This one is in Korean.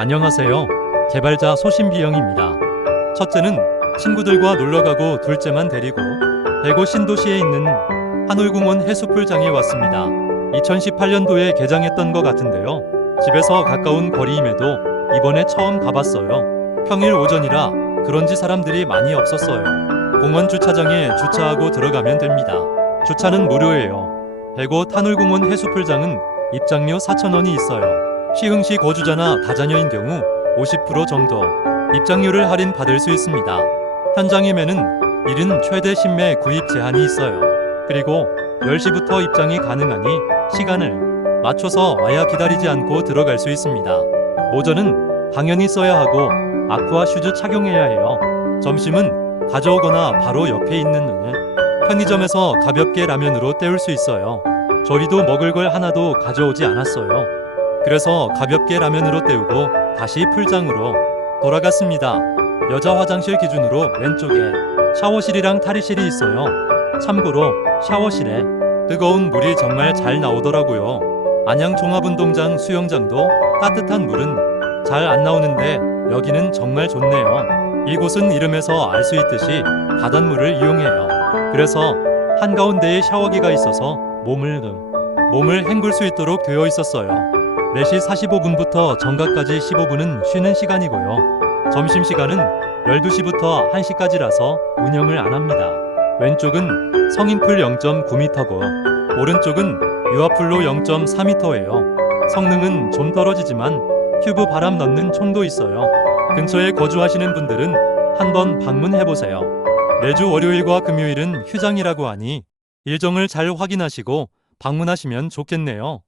안녕하세요. 개발자 소신비영입니다. 첫째는 친구들과 놀러가고 둘째만 데리고 대구 신도시에 있는 한울공원 해수풀장에 왔습니다. 2018년도에 개장했던 것 같은데요. 집에서 가까운 거리임에도 이번에 처음 가봤어요. 평일 오전이라 그런지 사람들이 많이 없었어요. 공원 주차장에 주차하고 들어가면 됩니다. 주차는 무료예요. 대구 탄울공원 해수풀장은 입장료 4,000원이 있어요. 시흥시 거주자나 다자녀인 경우 50% 정도 입장료를 할인 받을 수 있습니다. 현장임에는 1인 최대 10매 구입 제한이 있어요. 그리고 10시부터 입장이 가능하니 시간을 맞춰서 와야 기다리지 않고 들어갈 수 있습니다. 모자는 당연히 써야 하고 아쿠아 슈즈 착용해야 해요. 점심은 가져오거나 바로 옆에 있는 눈을 편의점에서 가볍게 라면으로 때울 수 있어요. 저희도 먹을 걸 하나도 가져오지 않았어요. 그래서 가볍게 라면으로 때우고 다시 풀장으로 돌아갔습니다. 여자 화장실 기준으로 왼쪽에 샤워실이랑 탈의실이 있어요. 참고로 샤워실에 뜨거운 물이 정말 잘 나오더라고요. 안양 종합운동장 수영장도 따뜻한 물은 잘 안 나오는데 여기는 정말 좋네요. 이곳은 이름에서 알 수 있듯이 바닷물을 이용해요. 그래서 한가운데에 샤워기가 있어서 몸을 몸을 헹굴 수 있도록 되어 있었어요. 4시 45분부터 정각까지 15분은 쉬는 시간이고요. 점심시간은 12시부터 1시까지라서 운영을 안 합니다. 왼쪽은 성인풀 0.9m고 오른쪽은 유아풀로 0.4m예요. 성능은 좀 떨어지지만 큐브 바람 넣는 총도 있어요. 근처에 거주하시는 분들은 한번 방문해 보세요. 매주 월요일과 금요일은 휴장이라고 하니 일정을 잘 확인하시고 방문하시면 좋겠네요.